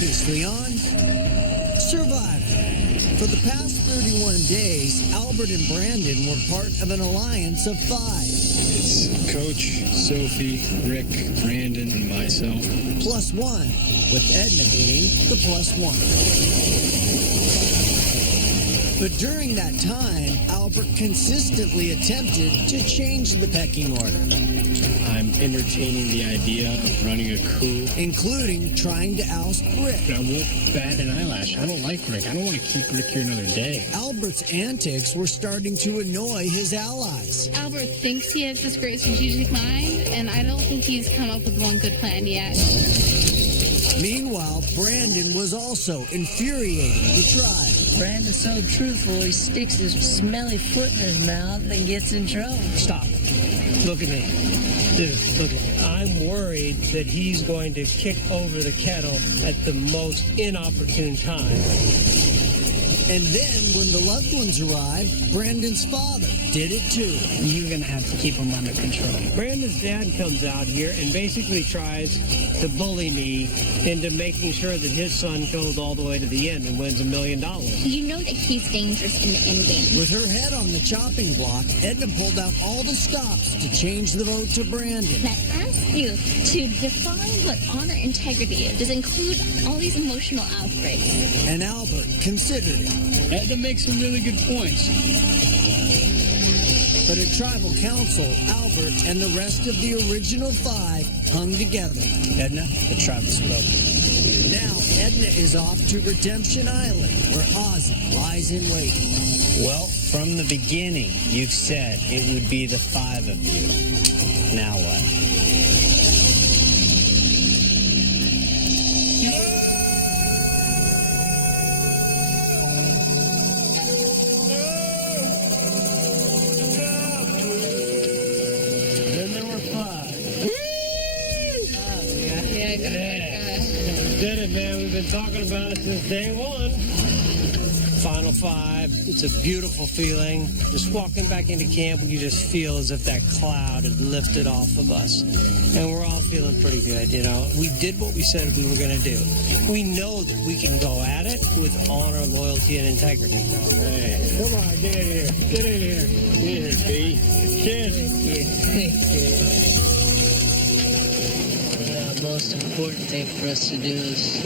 Previously on Survivor. For the past 31 days, Albert and Brandon were part of an alliance of 5. It's Coach, Sophie, Rick, Brandon, and myself. Plus 1, with Edna being the plus 1. But during that time, Albert consistently attempted to change the pecking order. I'm entertaining the idea of running a coup. Including trying to oust Rick. But I won't bat an eyelash. I don't like Rick. I don't want to keep Rick here another day. Albert's antics were starting to annoy his allies. Albert thinks he has this great strategic mind, and I don't think he's come up with one good plan yet. Meanwhile, Brandon was also infuriating the tribe. Brandon's so truthful, he sticks his smelly foot in his mouth and gets in trouble. Stop. Look at me. Dude, look at me. I'm worried that he's going to kick over the kettle at the most inopportune time. And then, when the loved ones arrived, Brandon's father did it too. You're going to have to keep him under control. Brandon's dad comes out here and basically tries to bully me into making sure that his son goes all the way to the end and wins $1 million. You know that he's dangerous in the end game. With her head on the chopping block, Edna pulled out all the stops to change the vote to Brandon. And I ask you to define what honor integrity is. Does it include all these emotional outbreaks? And Albert considered it. Edna makes some really good points. But at tribal council, Albert and the rest of the original 5 hung together. Edna, the tribe is spoken. Now, Edna is off to Redemption Island, where Ozzy lies in wait. Well, from the beginning, you've said it would be the 5 of you. Now what? Did it, man. We've been talking about it since day one. Final 5. It's a beautiful feeling. Just walking back into camp, you just feel as if that cloud had lifted off of us. And we're all feeling pretty good, you know. We did what we said we were going to do. We know that we can go at it with honor, loyalty, and integrity. Hey, come on, get in here. Get in here. Get in here, B. Cheers. The most important thing for us to do is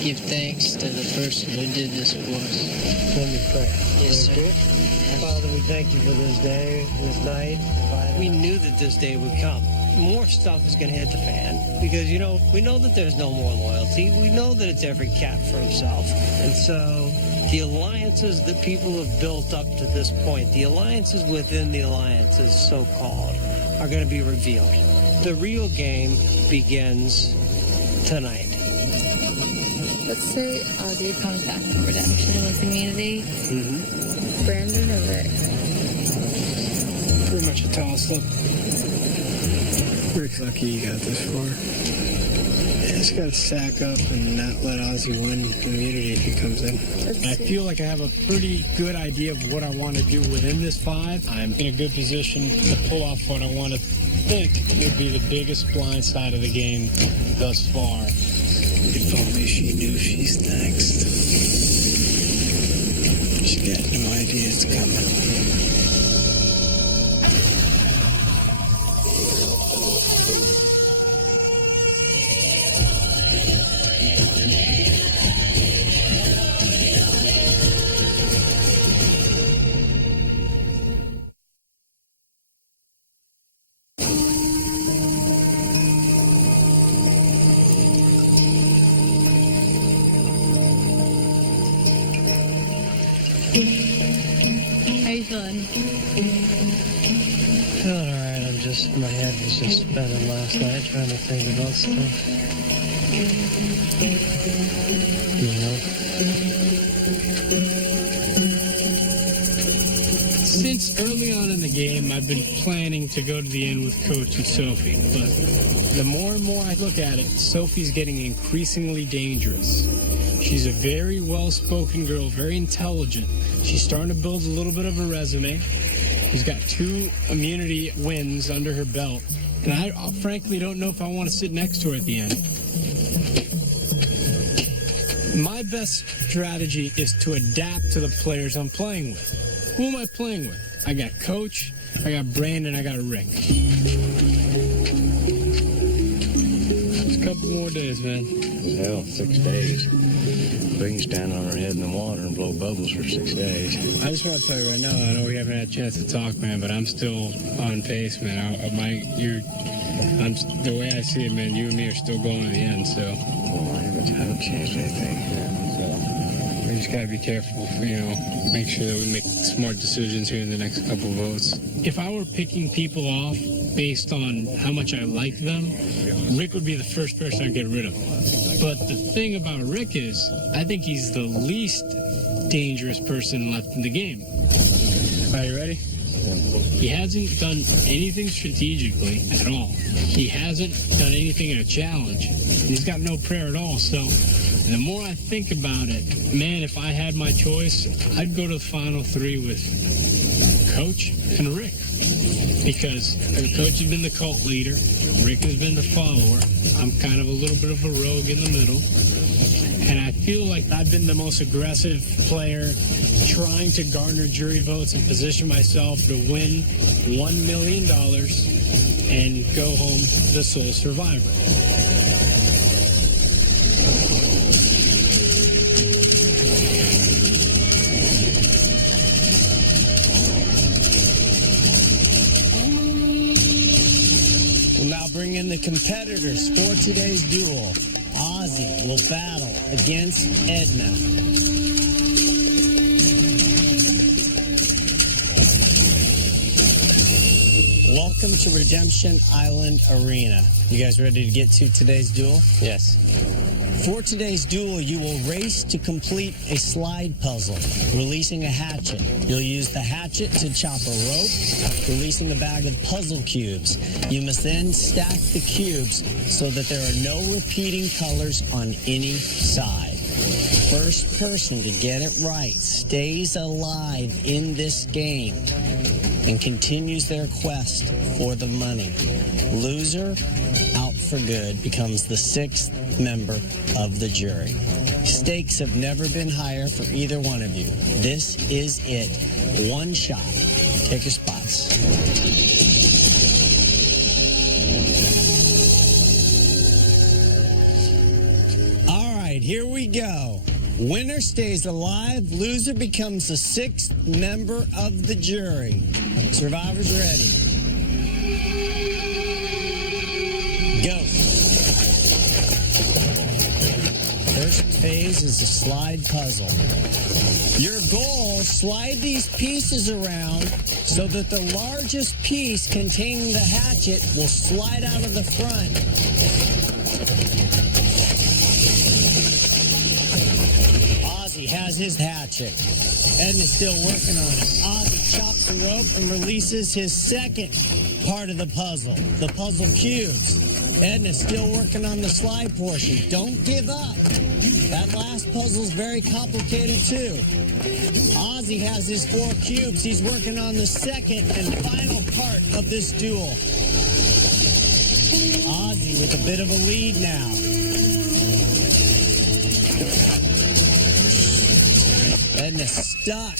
give thanks to the person who did this for us. Let me pray. Yes, sir. Father, we thank you for this day, this night. We knew that this day would come. More stuff is going to hit the fan because, you know, we know that there's no more loyalty. We know that it's every cat for himself. And so the alliances that people have built up to this point, the alliances within the alliances, so-called, are going to be revealed. The real game begins tonight. Let's say Ozzy comes back from Redemption with immunity. Brandon or Rick? Pretty much a toss-up. Rick's lucky you got this far. Yeah, just got to sack up and not let Ozzy win immunity if he comes in. I feel like I have a pretty good idea of what I want to do within this 5. I'm in a good position to pull off what I want to think would be the biggest blind side of the game thus far. If only she knew she's next. She got no idea it's coming. How you feeling? Feeling all right. My head was just spinning last night trying to think about stuff. You know? Since early on in the game, I've been planning to go to the end with Coach and Sophie, but the more and more I look at it, Sophie's getting increasingly dangerous. She's a very well-spoken girl, very intelligent. She's starting to build a little bit of a resume. She's got 2 immunity wins under her belt, and I frankly don't know if I want to sit next to her at the end. My best strategy is to adapt to the players I'm playing with. Who am I playing with? I got Coach, I got Brandon, I got Rick. It's a couple more days, man. Hell, 6 days. We can stand on our head in the water and blow bubbles for 6 days. I just want to tell you right now, I know we haven't had a chance to talk, man, but I'm still on pace, man. The way I see it, man, you and me are still going to the end, so. Well, I haven't changed anything. So we just got to be careful, make sure that we make smart decisions here in the next couple of votes. If I were picking people off based on how much I like them, Rick would be the first person I'd get rid of. But the thing about Rick is, I think he's the least dangerous person left in the game. Are you ready? He hasn't done anything strategically at all. He hasn't done anything in a challenge. And he's got no prayer at all. So the more I think about it, man, if I had my choice, I'd go to the final three with Coach and Rick. Because Coach has been the cult leader. Rick has been the follower. I'm kind of a little bit of a rogue in the middle. And I feel like I've been the most aggressive player trying to garner jury votes and position myself to win $1 million and go home the sole survivor. We'll now bring in the competitors for today's duel. Ozzy will battle against Edna. Welcome to Redemption Island Arena. You guys ready to get to today's duel? Yes. For today's duel, you will race to complete a slide puzzle, releasing a hatchet. You'll use the hatchet to chop a rope, releasing a bag of puzzle cubes. You must then stack the cubes so that there are no repeating colors on any side. First person to get it right stays alive in this game and continues their quest for the money. Loser, out for good, becomes the sixth member of the jury. Stakes have never been higher for either one of you. This is it. One shot. Take your spots. All right, here we go. Winner stays alive. Loser becomes the sixth member of the jury. Survivors ready. Go. First phase is a slide puzzle. Your goal, slide these pieces around so that the largest piece containing the hatchet will slide out of the front. Ozzy has his hatchet. Edna's still working on it. Ozzy chops the rope and releases his second part of the puzzle, the puzzle cubes. Edna's still working on the slide portion. Don't give up. That last puzzle's very complicated too. Ozzy has his 4 cubes. He's working on the second and final part of this duel. Ozzy with a bit of a lead now. Edna's stuck.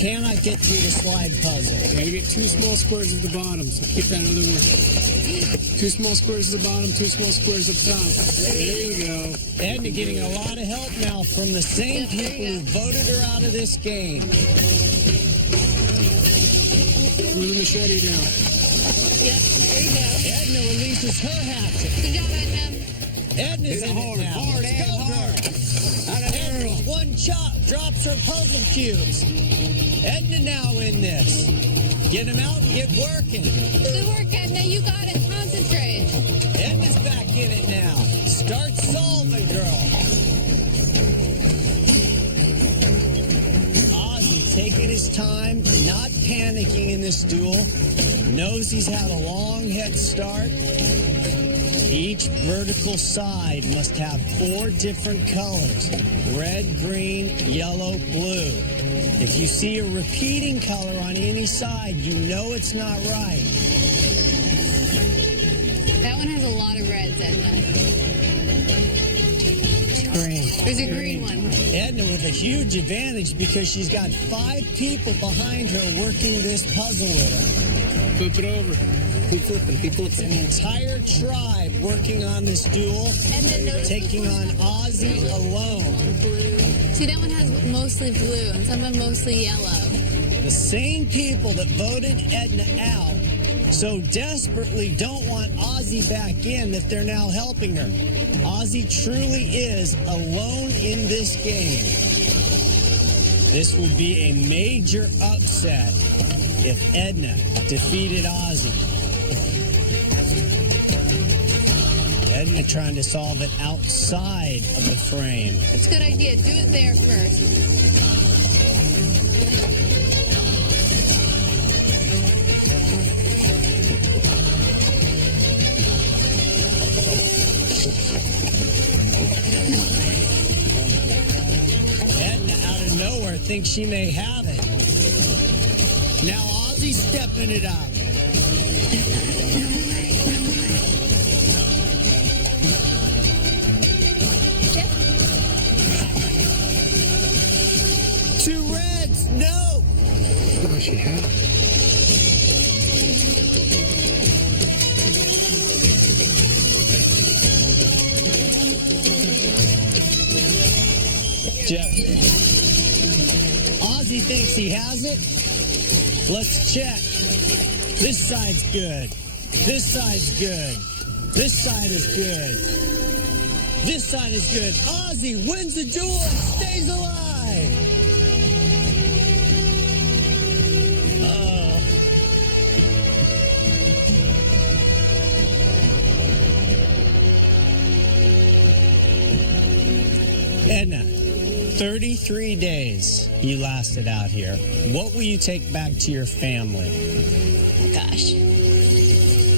Cannot get through the slide puzzle. Gotta get 2 small squares at the bottom, so keep that other one. 2 small squares at the bottom, 2 small squares up top. There you go. Edna getting a lot of help now from the same people who voted her out of this game. Throw the machete down. Yep, there you go. Edna releases her hatchet. Good job, Edna. Edna's in it now. Let's go, girl. Edna, one chop, drops her puzzle cubes. Edna now in this. Get him out and get working. Good work, Edna. You got it. Concentrate. Edna's back in it now. Start solving, girl. Ozzy taking his time, not panicking in this duel. Knows he's had a long head start. Each vertical side must have 4 different colors: red, green, yellow, blue. If you see a repeating color on any side, you know it's not right. That one has a lot of reds, Edna. Green. There's a green one. Edna with a huge advantage because she's got 5 people behind her working this puzzle with her. Flip it over. Keep flipping. An entire tribe working on this duel, And then notice taking on Ozzy alone. See, that one has mostly blue and some of them mostly yellow. The same people that voted Edna out so desperately don't want Ozzy back in that they're now helping her. Ozzy truly is alone in this game. This would be a major upset if Edna defeated Ozzy. Edna trying to solve it outside of the frame. That's a good idea. Do it there first. Edna out of nowhere thinks she may have it. Now Ozzy's stepping it up. Two reds, no! Oh, she had it. Jeff. Ozzy thinks he has it. Let's check. This side's good. This side's good. This side is good. This side is good. Ozzy wins the duel and stays alive. Edna, 33 days you lasted out here. What will you take back to your family? Gosh.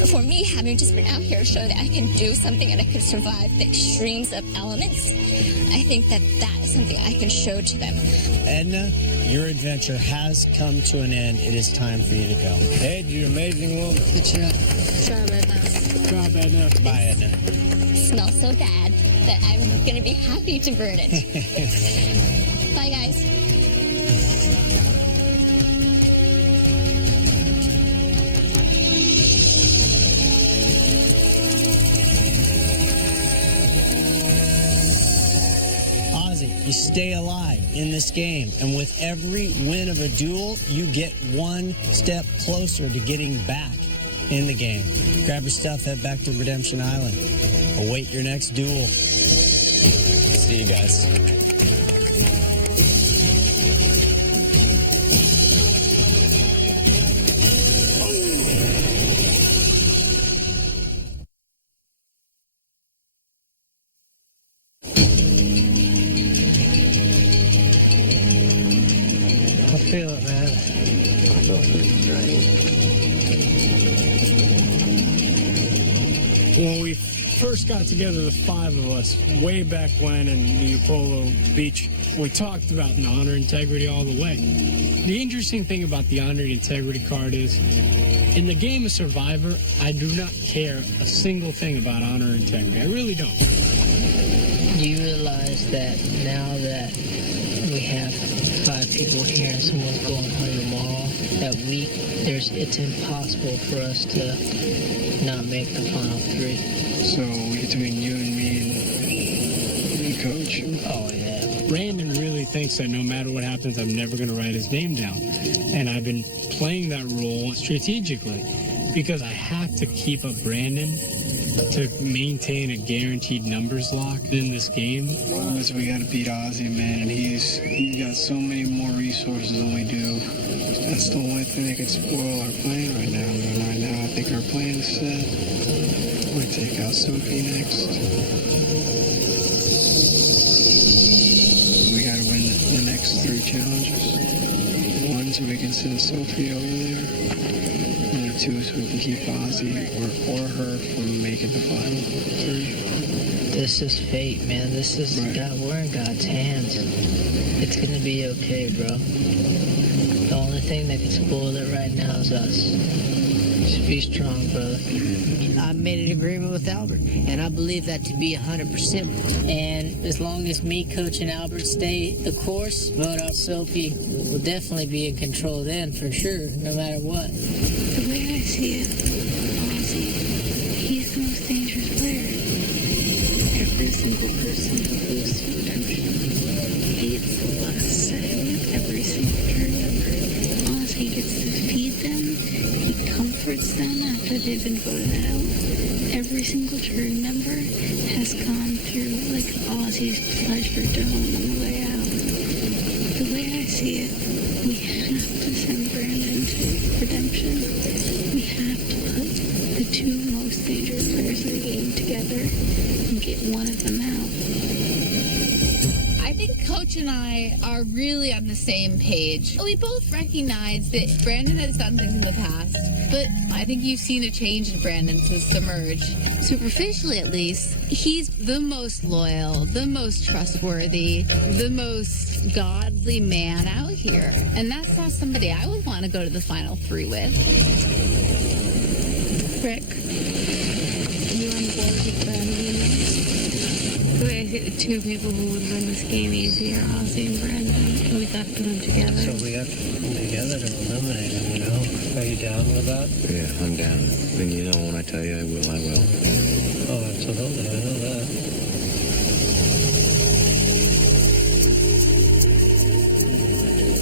For me, having just been out here showed that I can do something and I can survive the extremes of elements. I think that is something I can show to them. Edna, your adventure has come to an end. It is time for you to go. Ed, you amazing woman. Good job. Job, Edna. Good job, Edna. Bye, Edna. Smells so bad that I'm going to be happy to burn it. Bye, guys. Ozzy, you stay alive in this game, and with every win of a duel, you get one step closer to getting back in the game. Grab your stuff, head back to Redemption Island. Await your next duel. See you guys. I feel it, man. When we first got together, the 5 of us, way back when in the Apollo Beach, we talked about the honor integrity all the way. The interesting thing about the honor integrity card is, in the game of Survivor, I do not care a single thing about honor integrity. I really don't. You realize that now that we have 5 people here and someone's going home tomorrow, that week, it's impossible for us to not make the final 3. So between you and me and Coach, Oh, yeah. Brandon really thinks that no matter what happens, I'm never going to write his name down. And I've been playing that role strategically because I have to keep up Brandon to maintain a guaranteed numbers lock in this game. Because we got to beat Ozzy, man, and he's got so many more resources than we do. That's the only thing that could spoil our plan right now. And right now, I think our plan is set. We're gonna take out Sophie next. We got to win the next 3 challenges. 1, so we can send Sophie over there. And 2, so we can keep Ozzy or her from making the final 3. This is fate, man. This is Right. God. We're in God's hands. It's gonna be okay, bro. The only thing that can spoil it right now is us. Just be strong, brother. I made an agreement with Albert, and I believe that to be 100%. And as long as me, Coach, and Albert stay the course, vote out Sophie will definitely be in control then, for sure, no matter what. The way I see it, Ozzy, he's the most dangerous player. Every single person who goes to redemption gets the last say with every single turn member. Ozzy gets to feed them, he comforts them after they've been voted out. Every single jury member has gone through like Ozzy's pleasure dome on the way out. The way I see it, we have to send Brandon to redemption. We have to put the two most dangerous players in the game together and get one of them out. I think Coach and I are really on the same page. We both recognize that Brandon has done things in the past, but I think you've seen a change in Brandon since the merge. Superficially, at least, he's the most loyal, the most trustworthy, the most godly man out here. And that's not somebody I would want to go to the Final Three with. Rick, you on board with Brandon? The way I see the two people who would win this game easy are Ozzy and Brandon. We got to put them together. So we have to put them together to eliminate them, you know? Are you down with that? Yeah, I'm down. And you know, when I tell you I will, I will. Oh, absolutely. I know that.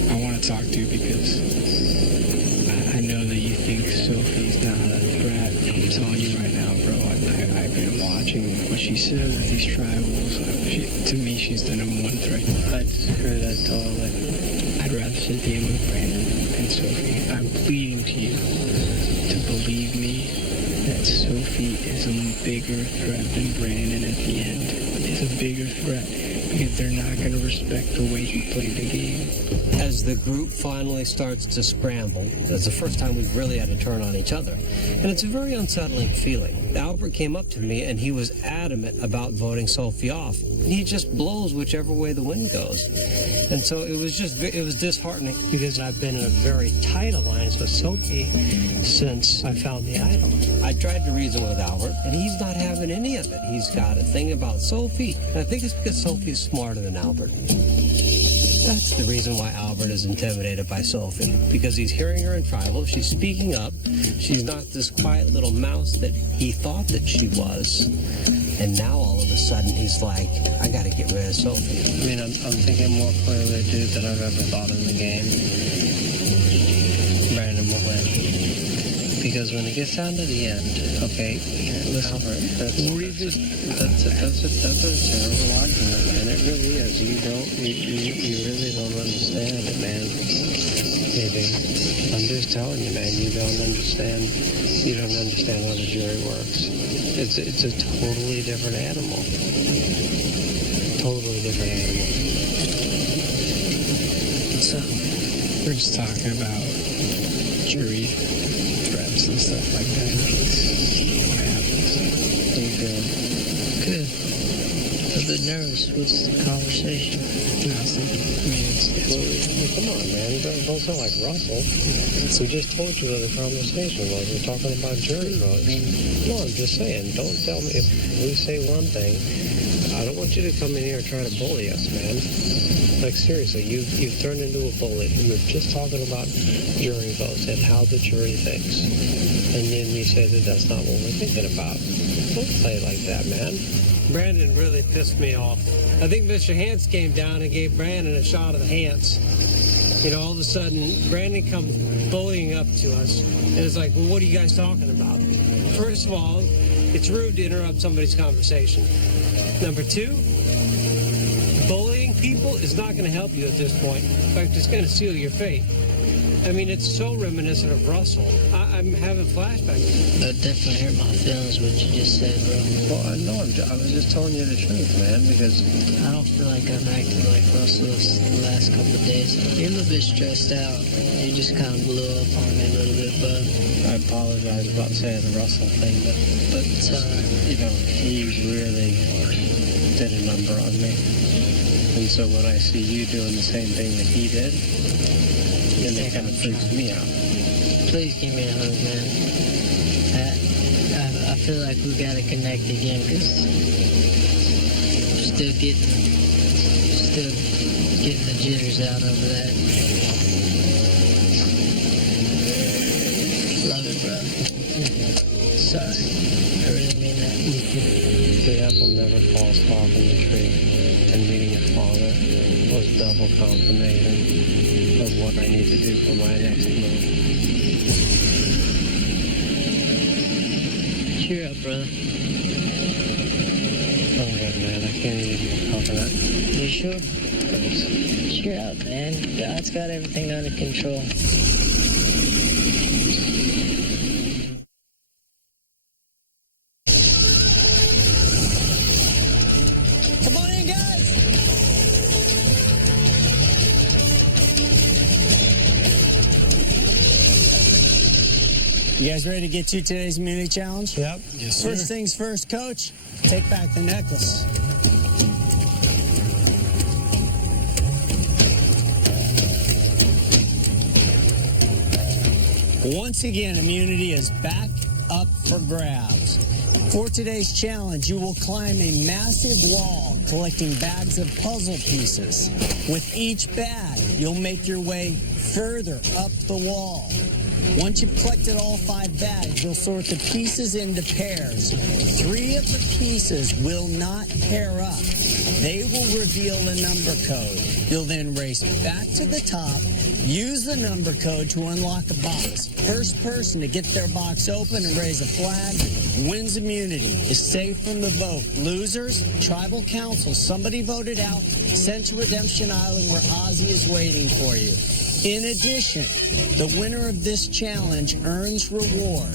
I want to talk to you because I know that you think Sophie's not a threat. I'm telling you right now, bro, I've been watching what she says at these tribals. To me, she's the number one threat. I disagree with that totally. I'd rather sit the end with Brandon and Sophie. I'm pleading to you to believe me that Sophie is a bigger threat than Brandon at the end. Is a bigger threat because they're not going to respect the way he played the game. As the group finally starts to scramble, that's the first time we've really had to turn on each other. And it's a very unsettling feeling. Albert came up to me and he was adamant about voting Sophie off. He just blows whichever way the wind goes. And so it was disheartening because I've been in a very tight alliance with Sophie since I found the idol. I tried to reason with Albert and he's not having any of it. He's got a thing about Sophie. And I think it's because Sophie's smarter than Albert. That's the reason why Albert is intimidated by Sophie, because he's hearing her in tribal. She's speaking up. She's not this quiet little mouse that he thought that she was. And now all of a sudden he's like, I got to get rid of Sophie. I mean, I'm thinking more clearly, dude, than I've ever thought in the game. Brandon will win. Because when it gets down to the end, okay, listen, Albert, that's a terrible argument, man. It really is. You really don't understand it, man. Hey, dude, I'm just telling you, man. You don't understand how the jury works. It's a totally different animal. Totally different animal. So, we're just talking about jury threats and stuff like that. What happens? There you go. Good. A bit nervous. What's the conversation? Nothing. I mean, Come on, man. Don't sound like Russell. We just told you what the conversation was. We're talking about jury votes. No, I'm just saying. Don't tell me if we say one thing. I don't want you to come in here and try to bully us, man. Like, seriously, you've turned into a bully. We were just talking about jury votes and how the jury thinks. And then you say that that's not what we're thinking about. Don't play like that, man. Brandon really pissed me off. I think Mr. Hance came down and gave Brandon a shot of the Hance. You know, all of a sudden, Brandon comes bullying up to us. And it's like, well, what are you guys talking about? First of all, it's rude to interrupt somebody's conversation. Number two, bullying people is not going to help you at this point. In fact, it's going to seal your fate. I mean, it's so reminiscent of Russell. I'm having flashbacks. That definitely hurt my feelings, what you just said, bro. Well, I know. I was just telling you the truth, man, because I don't feel like I've acted like Russell the last couple of days. You're a little bit stressed out. You just kind of blew up on me a little bit, bud. I apologize about saying the Russell thing, but you know, he really did a number on me. And so when I see you doing the same thing that he did, then it kind of freaks me out. Please give me a hug, man. feel like we gotta connect again because still getting the jitters out over that. Love it, bro. Sorry. I really mean that. The apple never falls far from the tree, and meeting your father was double confirmation of what I need to do for my next move. Cheer up, brother. I'm good, man. I can't eat more coconut. You sure? Thanks. Cheer up, man. God's got everything under control. Come on in, guys. You guys ready to get to today's immunity challenge? Yep. Yes, sir. First things first, Coach. Take back the necklace. Once again, immunity is back up for grabs. For today's challenge, you will climb a massive wall collecting bags of puzzle pieces. With each bag, you'll make your way further up the wall. Once you've collected all 5 bags, you'll sort the pieces into pairs. 3 of the pieces will not pair up. They will reveal a number code. You'll then race back to the top, use the number code to unlock a box. First person to get their box open and raise a flag wins immunity, is safe from the vote. Losers, tribal council, somebody voted out, sent to Redemption Island where Ozzy is waiting for you. In addition, the winner of this challenge earns reward.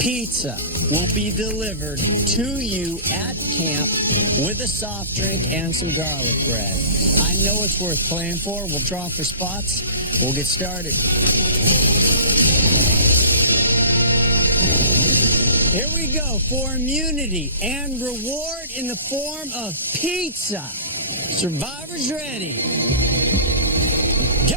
Pizza will be delivered to you at camp with a soft drink and some garlic bread. I know it's worth playing for. We'll draw for spots. We'll get started. Here we go for immunity and reward in the form of pizza. Survivors ready. Go!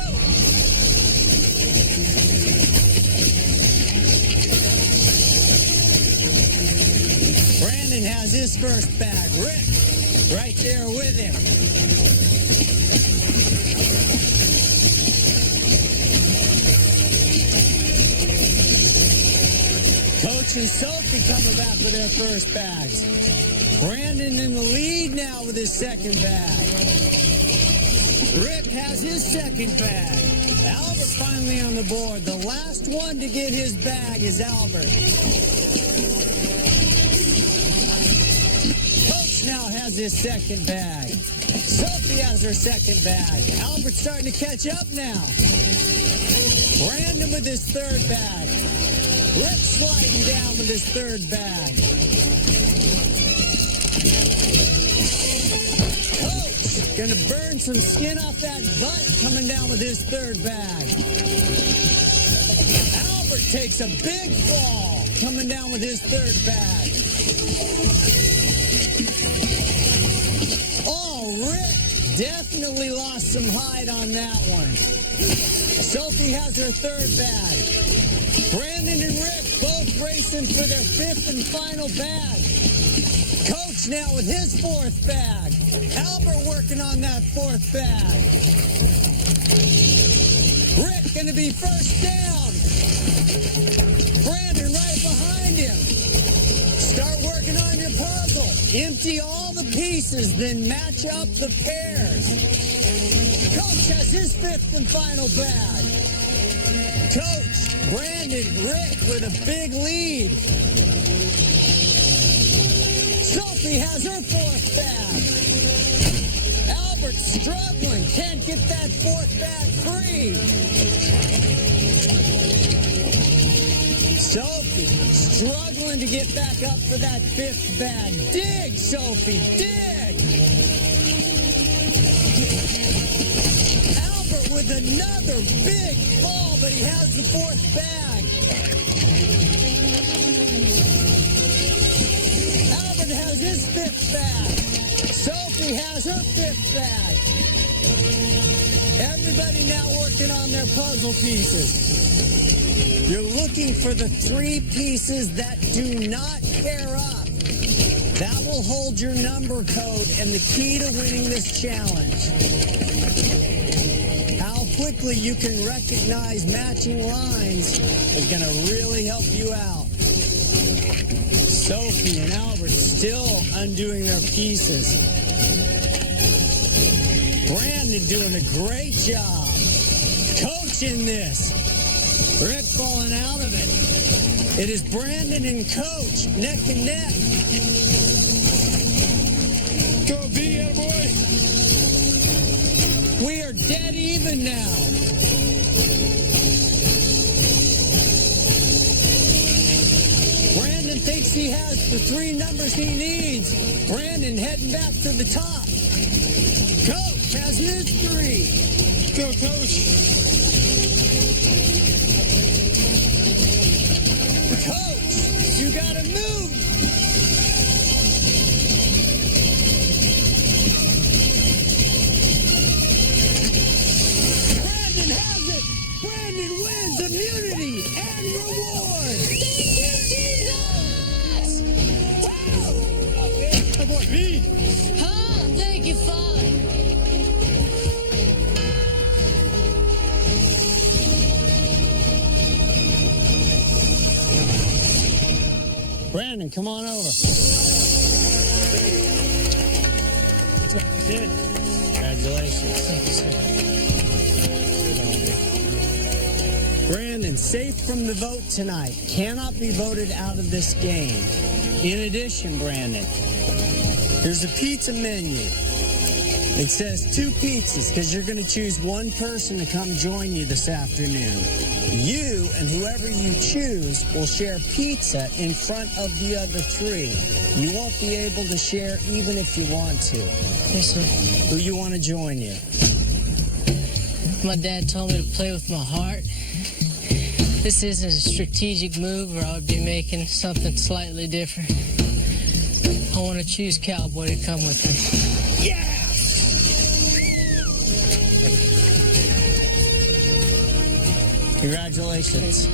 Brandon has his first bag. Rick, right there with him. Coach and Sophie coming back with their first bags. Brandon in the lead now with his second bag. Rick has his second bag. Albert finally on the board. The last one to get his bag is Albert. Coach now has his second bag. Sophie has her second bag. Albert's starting to catch up now. Brandon with his third bag. Rick sliding down with his third bag. Coach gonna burn some skin off that butt coming down with his third bag. Albert takes a big fall coming down with his third bag. Oh, Rick definitely lost some hide on that one. Sophie has her third bag. Brandon and Rick both racing for their fifth and final bag. Coach now with his fourth bag. Albert working on that fourth bag. Rick gonna be first down. Brandon right behind him. Start working on your puzzle. Empty all the pieces, then match up the pairs. Coach has his fifth and final bag. Coach, Brandon, Rick with a big lead. Sophie has her fourth bag. Albert struggling, can't get that fourth bag free. Sophie struggling to get back up for that fifth bag. Dig, Sophie, dig! Albert with another big fall, but he has the fourth bag. Albert has his fifth bag. Sophie has her fifth bag. Everybody now working on their puzzle pieces. You're looking for the 3 pieces that do not pair up. That will hold your number code and the key to winning this challenge. How quickly you can recognize matching lines is going to really help you out. Sophie and Albert still undoing their pieces. Brandon doing a great job coaching this. Rick falling out of it. It is Brandon and Coach neck and neck. Go B, boy. We are dead even now. Brandon thinks he has the 3 numbers he needs. Brandon heading back to the top. Coach has his 3. Go, Coach. Coach, you gotta move. Brandon has it. Brandon wins immunity and reward. Thank you, Jesus! Wow! My boy B. Oh, thank you, Father. Brandon, come on over. Good. Congratulations. Brandon, safe from the vote tonight. Cannot be voted out of this game. In addition, Brandon, here's a pizza menu. It says 2 pizzas because you're going to choose 1 person to come join you this afternoon. You and whoever you choose will share pizza in front of the other 3. You won't be able to share even if you want to. Yes, sir. Who you want to join you? My dad told me to play with my heart. This isn't a strategic move, or I would be making something slightly different. I want to choose Cowboy to come with me. Yeah! Congratulations.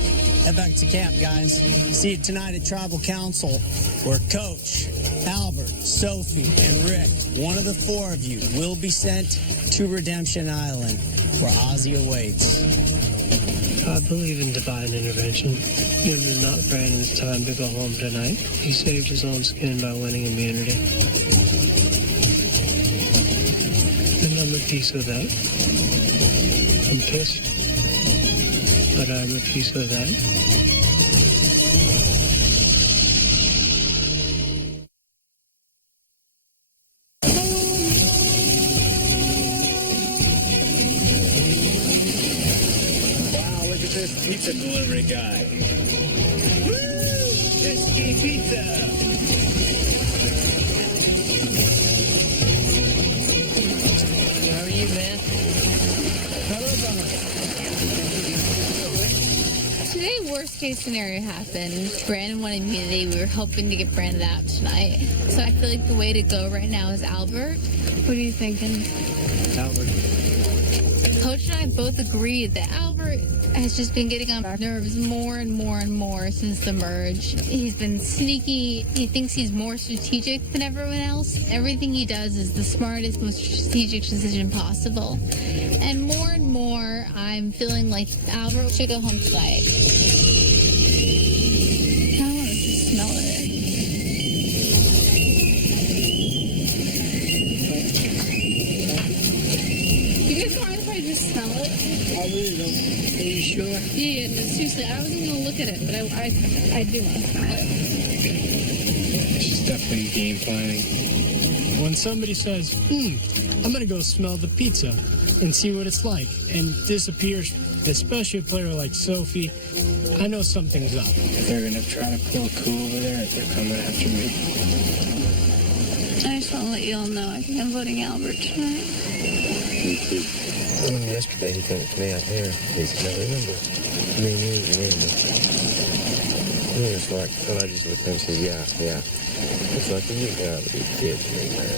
Head back to camp, guys. See you tonight at Tribal Council, where Coach, Albert, Sophie, and Rick, one of the 4 of you, will be sent to Redemption Island, where Ozzy awaits. I believe in divine intervention. It was not Brandon's time to go home tonight. He saved his own skin by winning immunity. And I'm at peace with that. I'm pissed, but I'm at peace with that. Wow, look at this pizza delivery guy. Woo! Risky pizza! How are you, man? Today, worst case scenario happened. Brandon won immunity. We were hoping to get Brandon out tonight. So I feel like the way to go right now is Albert. What are you thinking? Albert. Coach and I both agreed that Albert has just been getting on our nerves more and more and more since the merge. He's been sneaky. He thinks he's more strategic than everyone else. Everything he does is the smartest, most strategic decision possible. And more, I'm feeling like Albert should go home tonight. I don't want to smell it. You guys mind if I just smell it? I really don't. Are you sure? Yeah, no, seriously, I wasn't going to look at it, but I do want to smell it. She's definitely game planning. When somebody says, I'm going to go smell the pizza and see what it's like, and disappears, especially a player like Sophie, I know something's up. They're going to try to pull a coup over there if they're coming after me. I just want to let you all know I think I'm voting Albert tonight. Me too. Yesterday he came to me out here. He said, "No, remember me. And it's like, well, I just looked at him and said, yeah. It's like, you got to be kidding me, man.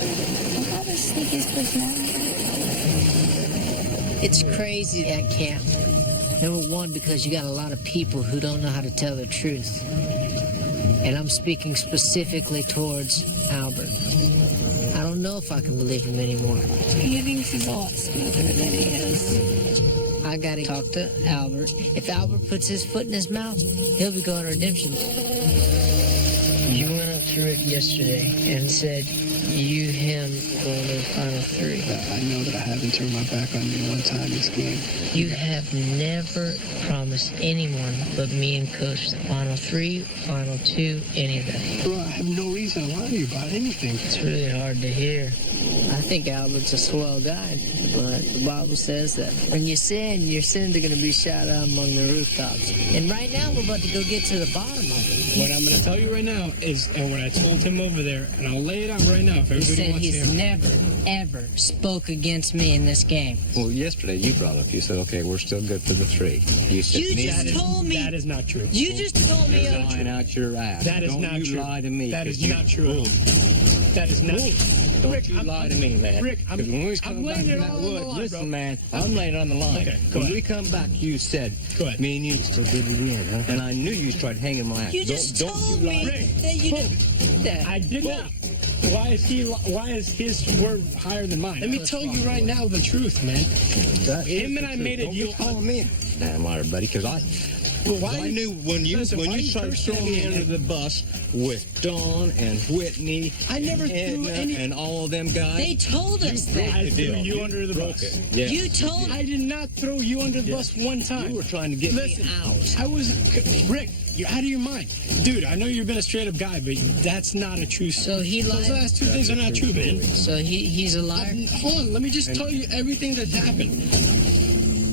I have a sneaky personality. It's crazy at camp. Number one, because you got a lot of people who don't know how to tell the truth. And I'm speaking specifically towards Albert. I don't know if I can believe him anymore. He thinks he's a lot smarter than he is. I gotta talk to Albert. If Albert puts his foot in his mouth, he'll be going to redemption. You went up to Rick yesterday and said him going to the final three. I know that I haven't turned my back on you one time this game. You have never promised anyone but me and Coach the final three, final two, any of that. Bro, I have no reason to lie to you about anything. It's really hard to hear. I think Albert's a swell guy, but the Bible says that when you sin, your sins are going to be shouted out among the rooftops. And right now, we're about to go get to the bottom of it. What I'm going to tell you right now is, and what I told him over there, and I'll lay it out right now if He everybody said wants to he's hear. never, ever spoke against me in this game. Well, yesterday you brought up, you said, okay, we're still good for the three. You said, You just told me. That is not true. You just told me. you're lying out your ass. That is Don't not you true. lie to me. That is 'cause you- not true. That is not true. Don't Rick, you I'm- lie to me, man. Rick, I'm- 'Cause when we I'm come laying back it from all that on the wood, line, listen, bro. man, I'm laying it on the line. Okay, go when ahead. we come back, you said, Go ahead. me and you still did it again, huh? And I knew you tried hanging my ass. You just don't told you me lie. that you did that. I did not. Why is his word higher than mine? Let me tell you right now the truth, man. That is Him and the I truth. made a Don't deal. be calling me a damn liar, buddy, because I knew when you Listen, why when you you started cursing throwing me me? under the bus with Dawn and Whitney, I never threw Edna, any- and all of them guys. They told us that. I the threw deal. you You under the broke bus. it. Yeah. You told. I did not throw you under the bus one time. You were trying to get Listen, me out. I was, Rick, you're out of your mind. Dude, I know you've been a straight up guy, but that's not a true So he Those lied. last two things are not true, man. So he's a liar. Hold on, let me just tell you everything that's happened.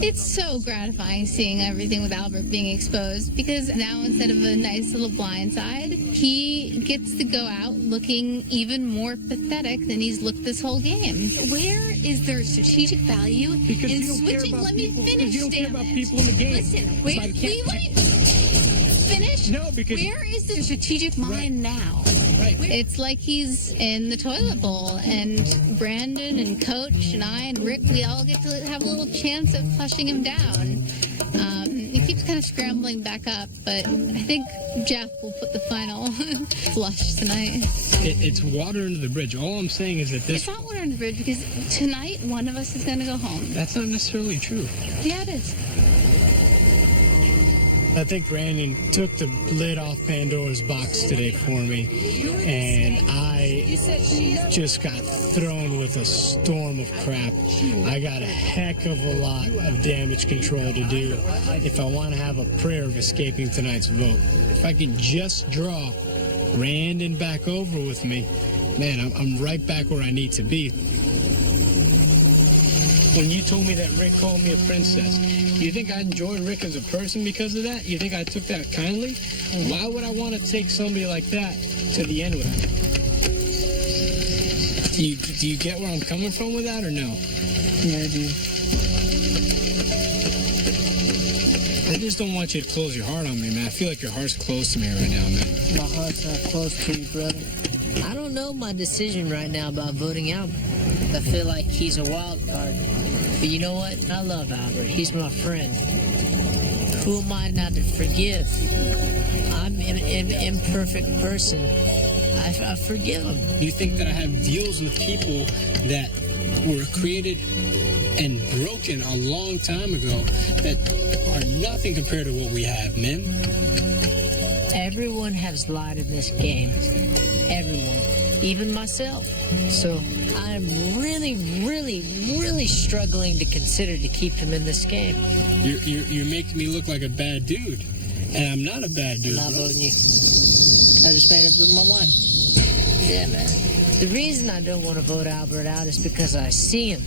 It's so gratifying seeing everything with Albert being exposed because now instead of a nice little blind side, he gets to go out looking even more pathetic than he's looked this whole game. Where is there strategic value Because in you don't care switching? about Let me people. finish, Because you don't care damn about it. people in the game. Listen, It's where, like, will you let me finish? No, because- where is the strategic mind now? Right. It's like he's in the toilet bowl, and Brandon and Coach and I and Rick, we all get to have a little chance of flushing him down. He keeps kind of scrambling back up, but I think Jeff will put the final flush tonight. It's water under the bridge. All I'm saying is that It's this, not water under the bridge because tonight one of us is going to go home. that's not necessarily true. Yeah, it is. I think Brandon took the lid off Pandora's box today for me, and I just got thrown with a storm of crap. I got a heck of a lot of damage control to do if I want to have a prayer of escaping tonight's vote. If I can just draw Brandon back over with me, man, I'm right back where I need to be. When you told me that Rick called me a princess, you think I enjoy Rick as a person because of that? You think I took that kindly? Why would I want to take somebody like that to the end with me? Do you get where I'm coming from with that or no? Yeah, I do. I just don't want you to close your heart on me, man. I feel like your heart's closed to me right now, man. My heart's not close to you, brother. I don't know my decision right now about voting Albert. I feel like he's a wild card. But you know what? I love Albert. He's my friend. Who am I not to forgive? I'm an imperfect person. I forgive him. You think that I have deals with people that were created and broken a long time ago that are nothing compared to what we have, man? Everyone has lied in this game. Everyone. Even myself. So I'm really struggling to consider to keep him in this game. You're making me look like a bad dude. And I'm not a bad dude. I'm not bro. voting you. I just made up in my mind. Yeah, man. The reason I don't want to vote Albert out is because I see him.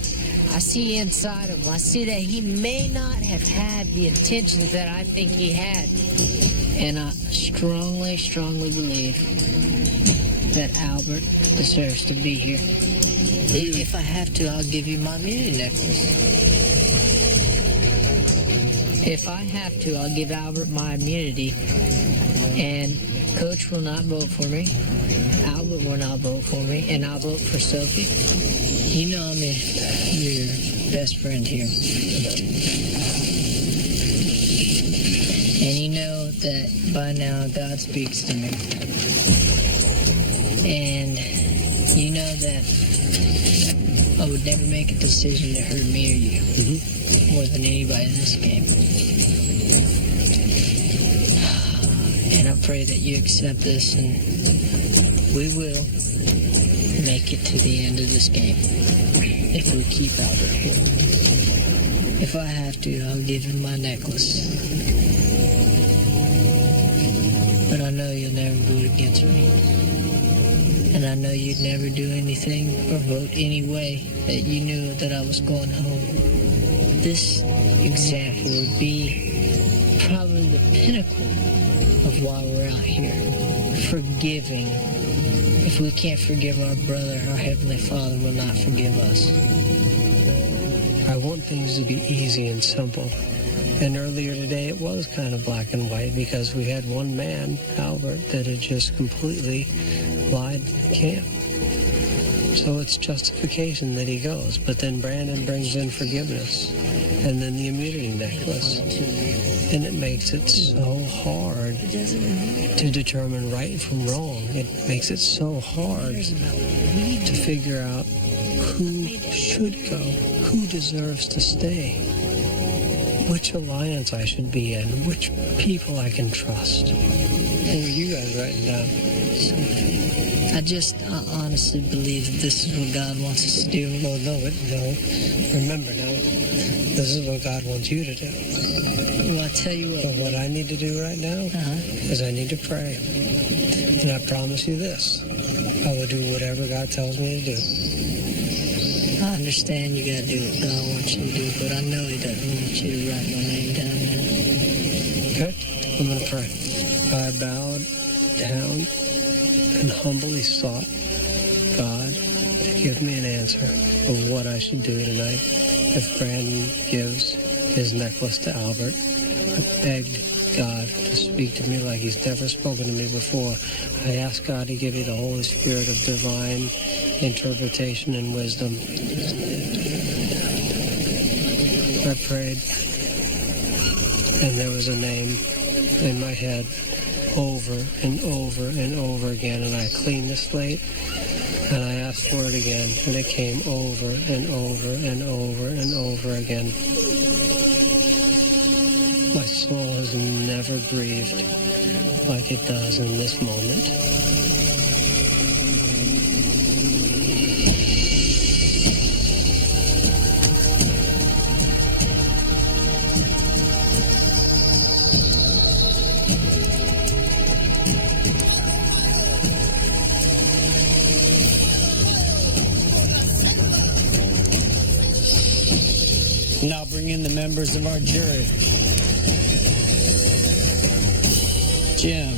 I see inside him. I see that he may not have had the intentions that I think he had. And I strongly believe that Albert deserves to be here. If I have to, I'll give you my immunity necklace. If I have to, I'll give Albert my immunity. And Coach will not vote for me. Albert will not vote for me. And I'll vote for Sophie. You know I'm your best friend here. And you know that by now God speaks to me. And you know that I would never make a decision to hurt me or you more than anybody in this game. And I pray that you accept this, and we will make it to the end of this game if we keep Albert here. If I have to, I'll give him my necklace. But I know you'll never vote against me. And I know you'd never do anything or vote any way that you knew that I was going home. This example would be probably the pinnacle of why we're out here. Forgiving. If we can't forgive our brother, our Heavenly Father will not forgive us. I want things to be easy and simple. And earlier today, it was kind of black and white because we had one man, Albert, that had just completely lied to the camp. So it's justification that he goes. But then Brandon brings in forgiveness and then the immunity necklace. And it makes it so hard to determine right from wrong. It makes it so hard to figure out who should go, who deserves to stay, which alliance I should be in, which people I can trust. What were you guys writing down? I honestly believe that this is what God wants us to do. Well, no. Remember now, this is what God wants you to do. Well, I tell you what. But what I need to do right now is I need to pray. And I promise you this, I will do whatever God tells me to do. I understand you gotta do what God wants you to do, but I know He doesn't want you to write my name down there. Okay? I'm going to pray. I bowed down and humbly sought God to give me an answer of what I should do tonight if Brandon gives his necklace to Albert. I begged God to speak to me like He's never spoken to me before. I asked God to give me the Holy Spirit of divine interpretation and wisdom. I prayed, and there was a name in my head over and over and over again, and I cleaned the slate, and I asked for it again, and it came over and over and over and over again. My soul has never grieved like it does in this moment. Now bring in the members of our jury. Jim,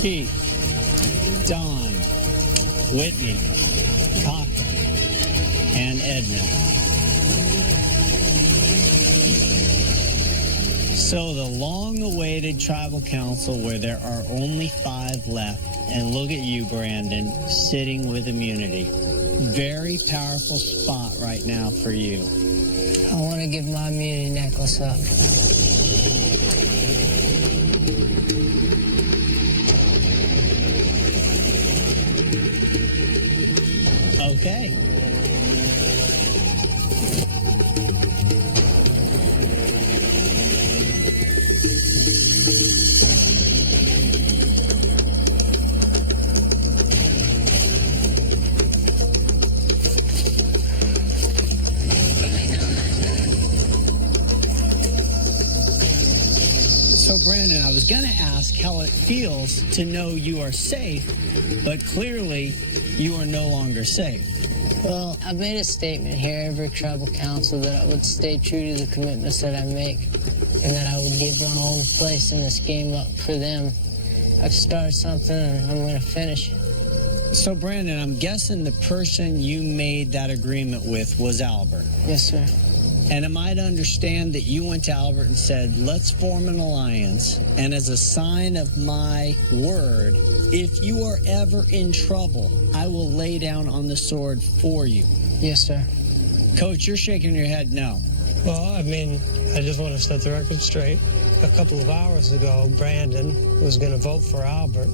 Keith, Don, Whitney, Cochran, and Edna. So the long-awaited tribal council where there are only 5 left, and look at you, Brandon, sitting with immunity. Very powerful spot right now for you. I want to give my immunity necklace up. Okay. So, Brandon, I was going to ask how it feels to know you are safe, but clearly you are no longer safe. Well, I've made a statement here every tribal council that I would stay true to the commitments that I make and that I would give my own place in this game up for them. I've started something and I'm going to finish it. So, Brandon, I'm guessing the person you made that agreement with was Albert. Yes, sir. And am I to understand that you went to Albert and said, let's form an alliance, and as a sign of my word, if you are ever in trouble, I will lay down on the sword for you? Yes, sir. Coach, you're shaking your head no. Well, I mean, I just want to set the record straight. A couple of hours ago, Brandon was going to vote for Albert,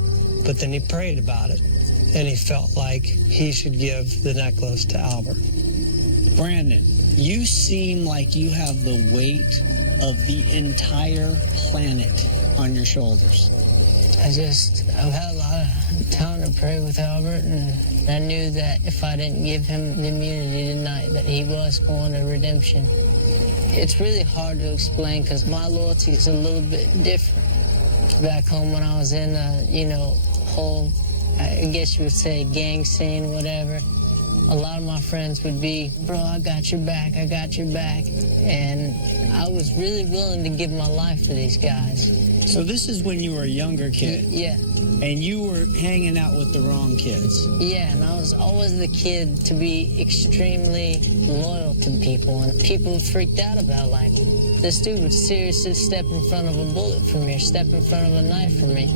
but then he prayed about it, and he felt like he should give the necklace to Albert. Brandon, you seem like you have the weight of the entire planet on your shoulders. I've had a lot of time to pray with Albert, and I knew that if I didn't give him the immunity tonight, that he was going to redemption. It's really hard to explain because my loyalty is a little bit different. Back home when I was in whole, I guess you would say, gang scene, whatever, a lot of my friends would be, bro, I got your back, I got your back. And I was really willing to give my life to these guys. So this is when you were a younger kid? Yeah. And you were hanging out with the wrong kids? Yeah, and I was always the kid to be extremely loyal to people, and people freaked out about, like, this dude would seriously step in front of a bullet for me or step in front of a knife for me.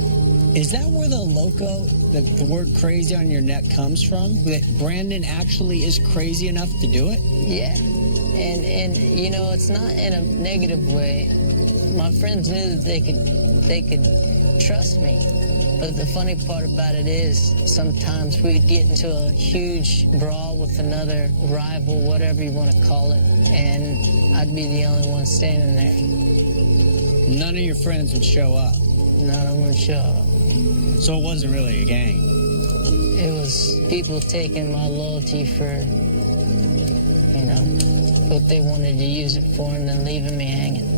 Is that where the loco, the word crazy on your neck comes from? That Brandon actually is crazy enough to do it? Yeah, and you know, it's not in a negative way. My friends knew that they could trust me. But the funny part about it is sometimes we'd get into a huge brawl with another rival, whatever you want to call it, and I'd be the only one standing there. None of your friends would show up? None of them would show up. So it wasn't really a gang? It was people taking my loyalty for, what they wanted to use it for and then leaving me hanging.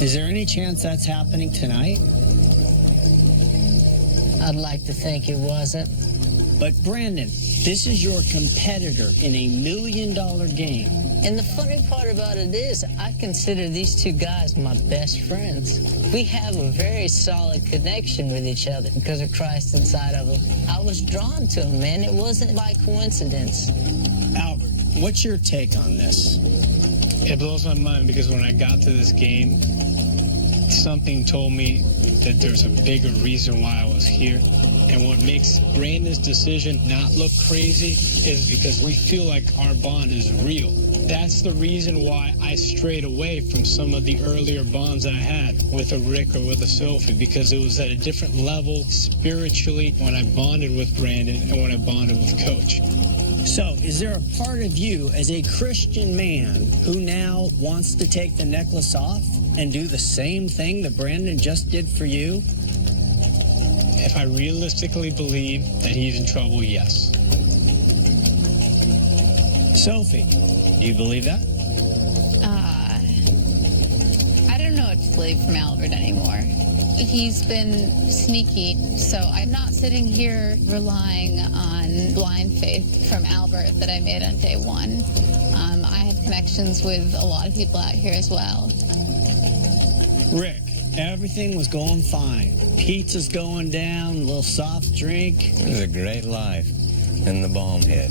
Is there any chance that's happening tonight? I'd like to think it wasn't. But Brandon, this is your competitor in a $1 million game. And the funny part about it is I consider these two guys my best friends. We have a very solid connection with each other because of Christ inside of them. I was drawn to them, man. It wasn't by coincidence. Albert, what's your take on this? It blows my mind because when I got to this game, something told me that there's a bigger reason why I was here. And what makes Brandon's decision not look crazy is because we feel like our bond is real. That's the reason why I strayed away from some of the earlier bonds that I had with a Rick or with a Sophie, because it was at a different level spiritually when I bonded with Brandon and when I bonded with Coach. So, is there a part of you as a Christian man who now wants to take the necklace off and do the same thing that Brandon just did for you? If I realistically believe that he's in trouble, yes. Sophie, do you believe that? I don't know what to believe from Albert anymore. He's been sneaky, so I'm not sitting here relying on blind faith from Albert that I made on day one. I have connections with a lot of people out here as well. Rick, everything was going fine. Pizza's going down, a little soft drink. It was a great life. Then the bomb hit.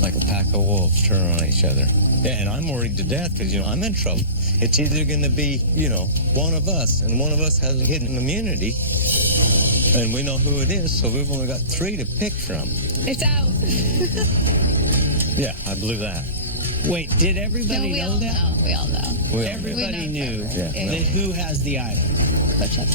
Like a pack of wolves turning on each other. Yeah, and I'm worried to death because, I'm in trouble. It's either going to be, one of us, and one of us has hidden immunity, and we know who it is, so we've only got 3 to pick from. It's out. Yeah, I blew that. Wait, did everybody know that? We all know. Everybody knew that who has the item.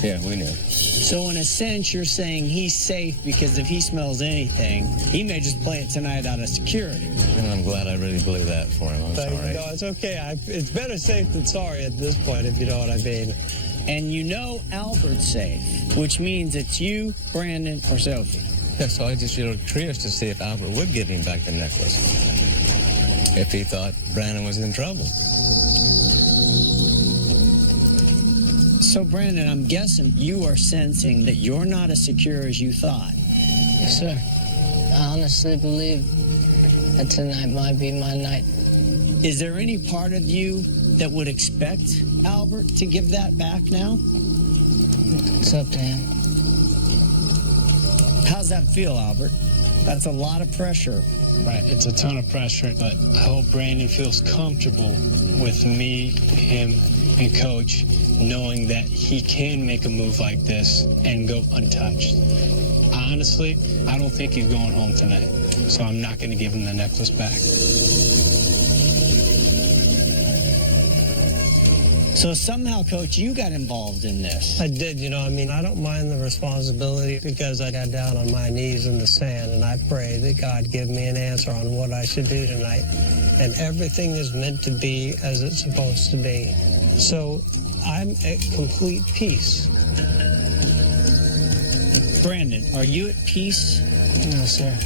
Yeah, we knew. So in a sense, you're saying he's safe because if he smells anything, he may just play it tonight out of security. And I'm glad I really blew that for him. I'm sorry. No, it's okay. It's better safe than sorry at this point, if you know what I mean. And Albert's safe, which means it's you, Brandon, or Sophie. Yeah, so I just curious to see if Albert would give him back the necklace. If he thought Brandon was in trouble. So, Brandon, I'm guessing you are sensing that you're not as secure as you thought. Yes, sir. I honestly believe that tonight might be my night. Is there any part of you that would expect Albert to give that back now? It's up to him. How's that feel, Albert? That's a lot of pressure. Right, it's a ton of pressure, but I hope Brandon feels comfortable with me, him, and Coach, knowing that he can make a move like this and go untouched. honestly, I don't think he's going home tonight. So I'm not going to give him the necklace back. So somehow, Coach, you got involved in this. I did, I don't mind the responsibility because I got down on my knees in the sand and I prayed that God give me an answer on what I should do tonight. And everything is meant to be as it's supposed to be. So I'm at complete peace. Brandon, are you at peace? No, sir.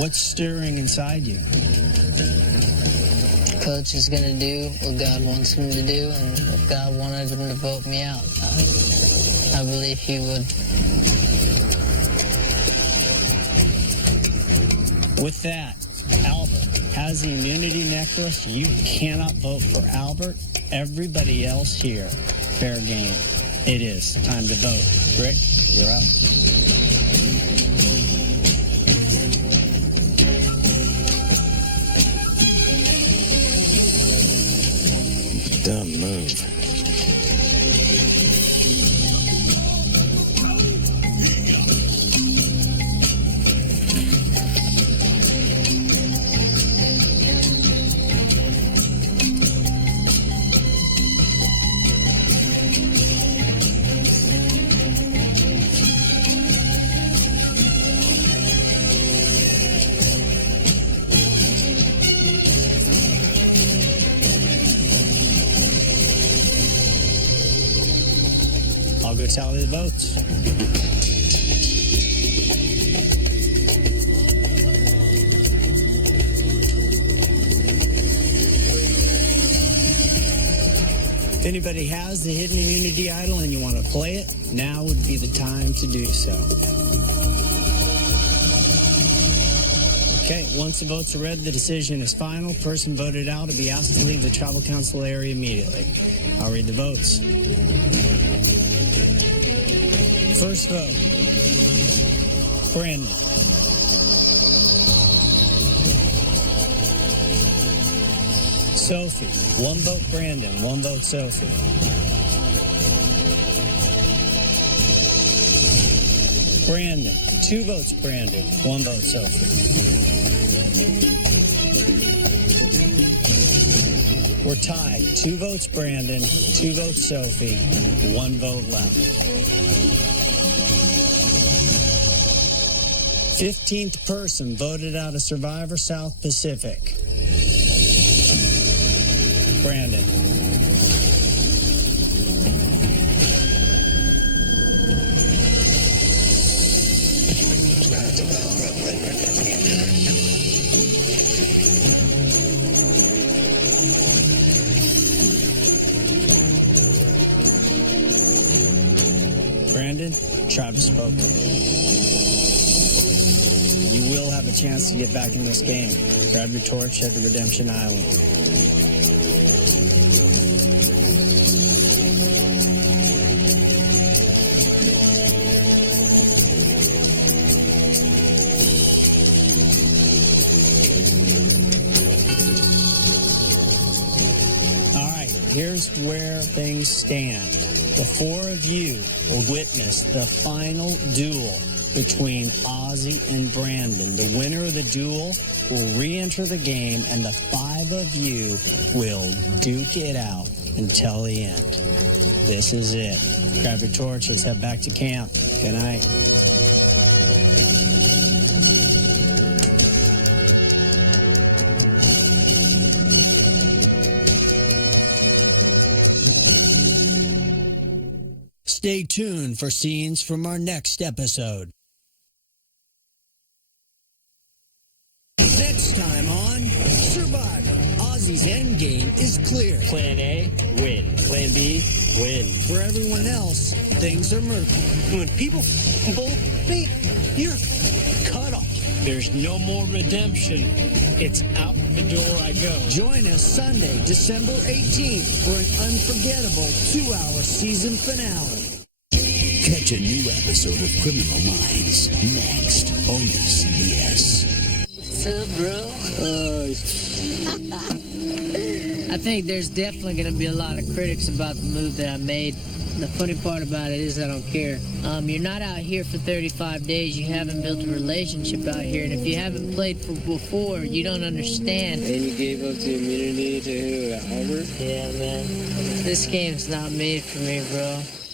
What's stirring inside you? Coach is going to do what God wants him to do, and if God wanted him to vote me out, I believe he would. With that, Albert has the immunity necklace. You cannot vote for Albert. Everybody else here, fair game. It is time to vote. Rick, you're up. Dumb move. I'll go tally the votes. If anybody has the hidden immunity idol and you want to play it, now would be the time to do so. Okay, once the votes are read, the decision is final. Person voted out will be asked to leave the tribal council area immediately. I'll read the votes. First vote, Brandon. Sophie, 1 vote Brandon, 1 vote Sophie. Brandon, 2 votes Brandon, 1 vote Sophie. We're tied, 2 votes Brandon, 2 votes Sophie, 1 vote left. 15th person voted out of Survivor South Pacific. Brandon. Brandon, tribe has spoken. You will have a chance to get back in this game. Grab your torch, head to Redemption Island. All right, here's where things stand. The 4 of you will witness the final duel between Ozzy and Brandon. The winner of the duel will re-enter the game, and the 5 of you will duke it out until the end. This is it. Grab your torch. Let's head back to camp. Good night. Stay tuned for scenes from our next episode. Next time on Survivor, Ozzy's endgame is clear. Plan A, win. Plan B, win. For everyone else, things are murky. When people both think you're cut off. There's no more redemption. It's out the door I go. Join us Sunday, December 18th for an unforgettable 2-hour season finale. Catch a new episode of Criminal Minds next on CBS. What's up, bro? I think there's definitely going to be a lot of critics about the move that I made. The funny part about it is I don't care. You're not out here for 35 days. You haven't built a relationship out here. And if you haven't played before, you don't understand. And you gave up the immunity to Albert? Yeah, man. This game's not made for me, bro.